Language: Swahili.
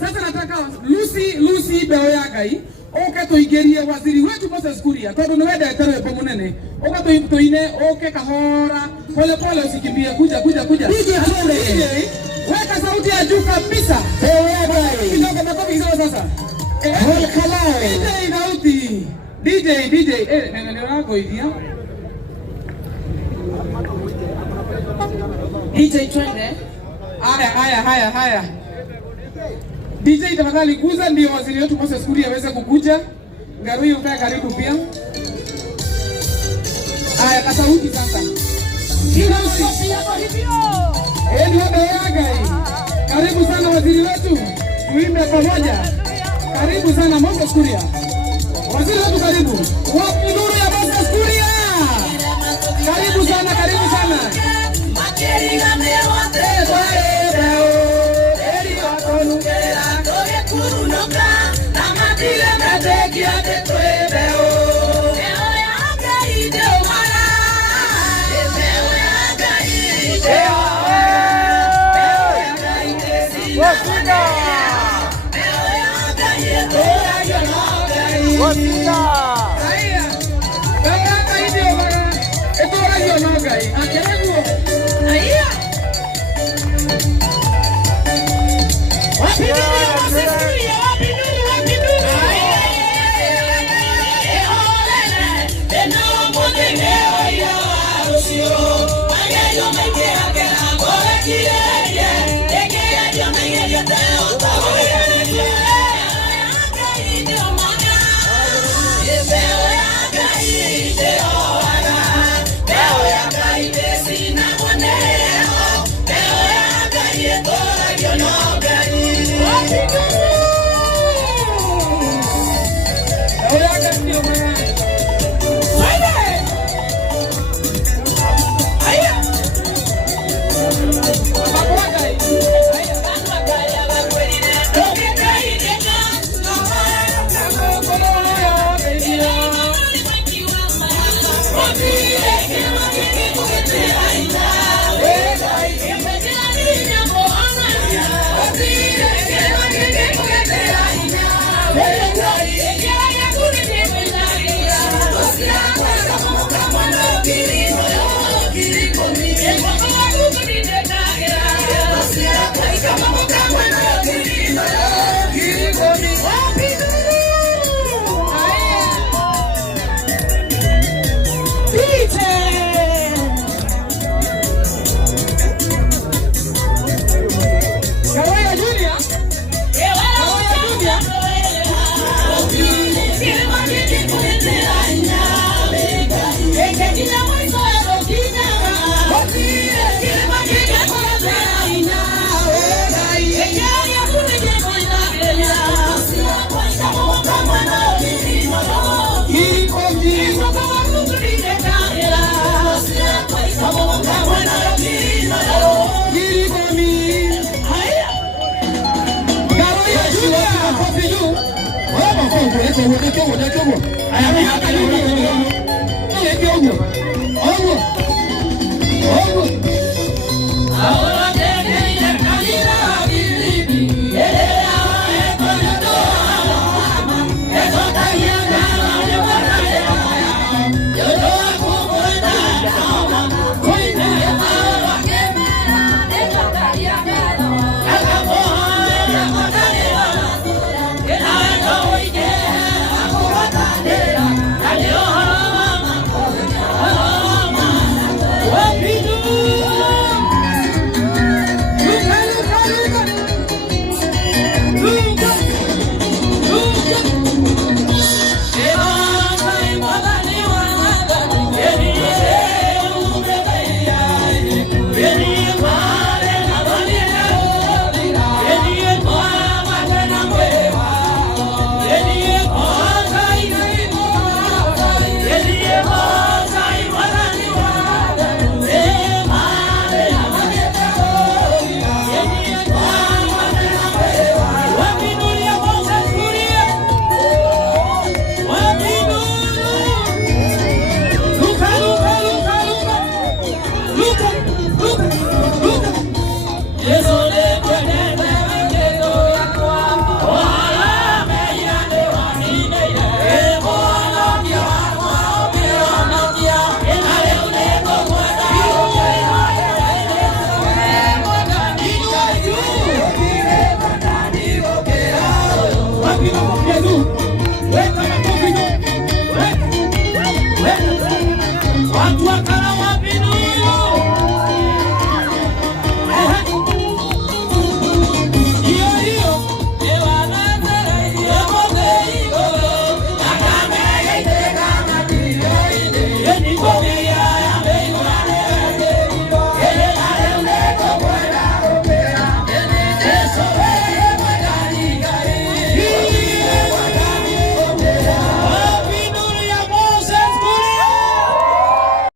Sasa nataka Lucy Beoyagai oke tuigerie waziri wetu Moses Kuria tondu ni wenda eterwe munene oke tuine oke kahora pole pole usikimbie kuja DJ weka sauti ya juu kabisa Beoyagai kidogo makofi kidogo sasa DJ sauti DJ nene wako hivi DJ twende haya DJ tafadhali kuza ndio waziri wetu Moses Kuria aweze kukuja. Ngarui ukae karibu pia. Haya kasauti sasa. Kila mtu yako hivyo. Ndio Beoyagai. Karibu sana waziri wetu. Tuimbe pamoja. Karibu sana Moses Kuria. Waziri wetu karibu. Wapi nuru ya Moses Kuria? Karibu sana. Makeri gamewa te DJ Watu